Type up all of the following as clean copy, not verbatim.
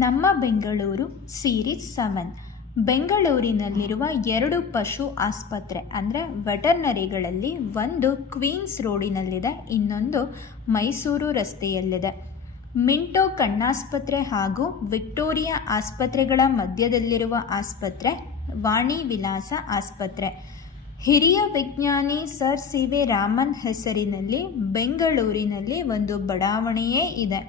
ನಮ್ಮ ಬೆಂಗಳೂರು ಸೀರೀಸ್ 7. ಬೆಂಗಳೂರಿನಲ್ಲಿರುವ 2 ಪಶು ಆಸ್ಪತ್ರೆ ಅಂದರೆ ವೆಟರ್ನರಿಗಳಲ್ಲಿ ಒಂದು ಕ್ವೀನ್ಸ್ ರೋಡಿನಲ್ಲಿದೆ, ಇನ್ನೊಂದು ಮೈಸೂರು ರಸ್ತೆಯಲ್ಲಿದೆ. ಮಿಂಟೋ ಕಣ್ಣಾಸ್ಪತ್ರೆ ಹಾಗೂ ವಿಕ್ಟೋರಿಯಾ ಆಸ್ಪತ್ರೆಗಳ ಮಧ್ಯದಲ್ಲಿರುವ ಆಸ್ಪತ್ರೆ ವಾಣಿ ವಿಲಾಸ ಆಸ್ಪತ್ರೆ. ಹಿರಿಯ ವಿಜ್ಞಾನಿ ಸರ್ ಸಿ ವಿ ರಾಮನ್ ಹೆಸರಿನಲ್ಲಿ ಬೆಂಗಳೂರಿನಲ್ಲಿ ಒಂದು ಬಡಾವಣೆಯೇ ಇದೆ.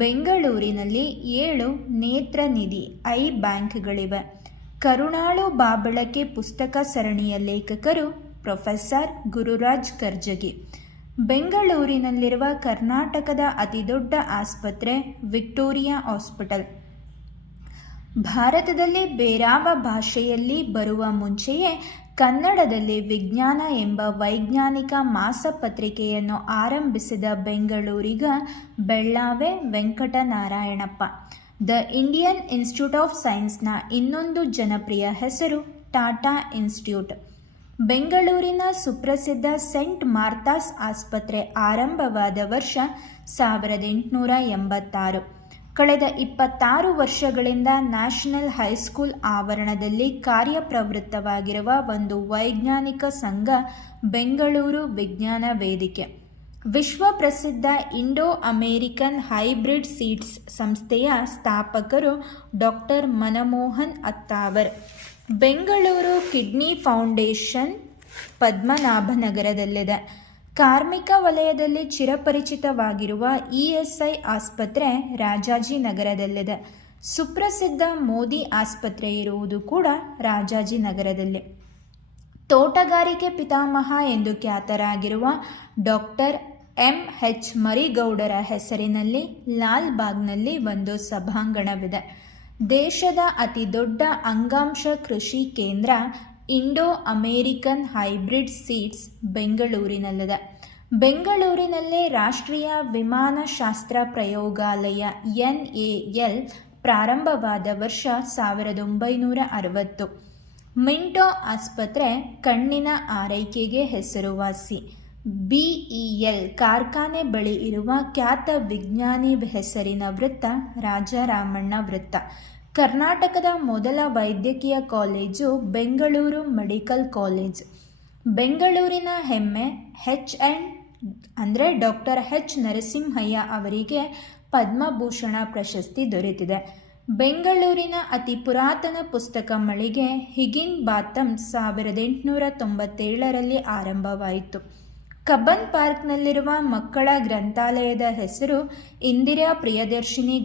ಬೆಂಗಳೂರಿನಲ್ಲಿ 7 ನೇತ್ರ ನಿಧಿ ಐ ಬ್ಯಾಂಕ್ಗಳಿವೆ. ಕರುಣಾಳು ಬಾಬಳಕೆ ಪುಸ್ತಕ ಸರಣಿಯ ಲೇಖಕರು ಪ್ರೊಫೆಸರ್ ಗುರುರಾಜ್ ಕರ್ಜಗಿ. ಬೆಂಗಳೂರಿನಲ್ಲಿರುವ ಕರ್ನಾಟಕದ ಅತಿದೊಡ್ಡ ಆಸ್ಪತ್ರೆ ವಿಕ್ಟೋರಿಯಾ ಹಾಸ್ಪಿಟಲ್. ಭಾರತದಲ್ಲಿ ಬೇರಾವ ಭಾಷೆಯಲ್ಲಿ ಬರುವ ಮುಂಚೆಯೇ ಕನ್ನಡದಲ್ಲಿ ವಿಜ್ಞಾನ ಎಂಬ ವೈಜ್ಞಾನಿಕ ಮಾಸಪತ್ರಿಕೆಯನ್ನು ಆರಂಭಿಸಿದ ಬೆಂಗಳೂರಿಗ Bellave Venkatanarayanappa. The Indian Institute of ಸೈನ್ಸ್ನ ಇನ್ನೊಂದು ಜನಪ್ರಿಯ ಹೆಸರು ಟಾಟಾ ಇನ್ಸ್ಟಿಟ್ಯೂಟ್. ಬೆಂಗಳೂರಿನ ಸುಪ್ರಸಿದ್ಧ ಸೆಂಟ್ ಮಾರ್ಥಾಸ್ ಆಸ್ಪತ್ರೆ ಆರಂಭವಾದ ವರ್ಷ 1886. ಕಳೆದ 26 ವರ್ಷಗಳಿಂದ ನ್ಯಾಷನಲ್ ಹೈಸ್ಕೂಲ್ ಆವರಣದಲ್ಲಿ ಕಾರ್ಯಪ್ರವೃತ್ತವಾಗಿರುವ ಒಂದು ವೈಜ್ಞಾನಿಕ ಸಂಘ ಬೆಂಗಳೂರು ವಿಜ್ಞಾನ ವೇದಿಕೆ. ವಿಶ್ವಪ್ರಸಿದ್ಧ ಇಂಡೋ ಅಮೇರಿಕನ್ ಹೈಬ್ರಿಡ್ ಸೀಡ್ಸ್ ಸಂಸ್ಥೆಯ ಸ್ಥಾಪಕರು doctor Manmohan Attavar. Bengaluru kidney foundation ಪದ್ಮನಾಭನಗರದಲ್ಲಿದೆ. ಕಾರ್ಮಿಕ ವಲಯದಲ್ಲಿ ಚಿರಪರಿಚಿತವಾಗಿರುವ ಇಎಸ್ಐ ಆಸ್ಪತ್ರೆ ರಾಜಾಜಿನಗರದಲ್ಲಿದೆ. ಸುಪ್ರಸಿದ್ಧ ಮೋದಿ ಆಸ್ಪತ್ರೆ ಇರುವುದು ಕೂಡ ರಾಜಾಜಿನಗರದಲ್ಲಿ. ತೋಟಗಾರಿಕೆ ಪಿತಾಮಹ ಎಂದು ಖ್ಯಾತರಾಗಿರುವ ಡಾಕ್ಟರ್ ಎಂ.ಎಚ್. ಮರಿಗೌಡರ ಹೆಸರಿನಲ್ಲಿ ಲಾಲ್ಬಾಗ್ನಲ್ಲಿ ಒಂದು ಸಭಾಂಗಣವಿದೆ. ದೇಶದ ಅತಿ ದೊಡ್ಡ ಅಂಗಾಂಶ ಕೃಷಿ ಕೇಂದ್ರ ಇಂಡೋ ಅಮೇರಿಕನ್ ಹೈಬ್ರಿಡ್ ಸೀಡ್ಸ್ ಬೆಂಗಳೂರಿನಲ್ಲಿದೆ. ಬೆಂಗಳೂರಿನಲ್ಲೇ ರಾಷ್ಟ್ರೀಯ ವಿಮಾನಶಾಸ್ತ್ರ ಪ್ರಯೋಗಾಲಯ NAL ಪ್ರಾರಂಭವಾದ ವರ್ಷ 1960. ಮಿಂಟೋ ಆಸ್ಪತ್ರೆ ಕಣ್ಣಿನ ಆರೈಕೆಗೆ ಹೆಸರುವಾಸಿ. BEL ಕಾರ್ಖಾನೆ ಬಳಿ ಇರುವ ಖ್ಯಾತ ವಿಜ್ಞಾನಿ ಹೆಸರಿನ ವೃತ್ತ ರಾಜಾರಾಮಣ್ಣ ವೃತ್ತ. ಕರ್ನಾಟಕದ ಮೊದಲ ವೈದ್ಯಕೀಯ ಕಾಲೇಜು ಬೆಂಗಳೂರು ಮೆಡಿಕಲ್ ಕಾಲೇಜ್. ಬೆಂಗಳೂರಿನ ಹೆಮ್ಮೆ ಅಂದರೆ ಡಾಕ್ಟರ್ H. ನರಸಿಂಹಯ್ಯ ಅವರಿಗೆ ಪದ್ಮಭೂಷಣ ಪ್ರಶಸ್ತಿ ದೊರೆತಿದೆ. ಬೆಂಗಳೂರಿನ ಅತಿ ಪುರಾತನ ಪುಸ್ತಕ ಮಳಿಗೆ ಹಿಗಿನ್ಬಾತಮ್ 1897ರಲ್ಲಿ ಆರಂಭವಾಯಿತು. ಕಬ್ಬನ್ ಪಾರ್ಕ್ನಲ್ಲಿರುವ ಮಕ್ಕಳ ಗ್ರಂಥಾಲಯದ ಹೆಸರು ಇಂದಿರಾ ಪ್ರಿಯದರ್ಶಿನಿ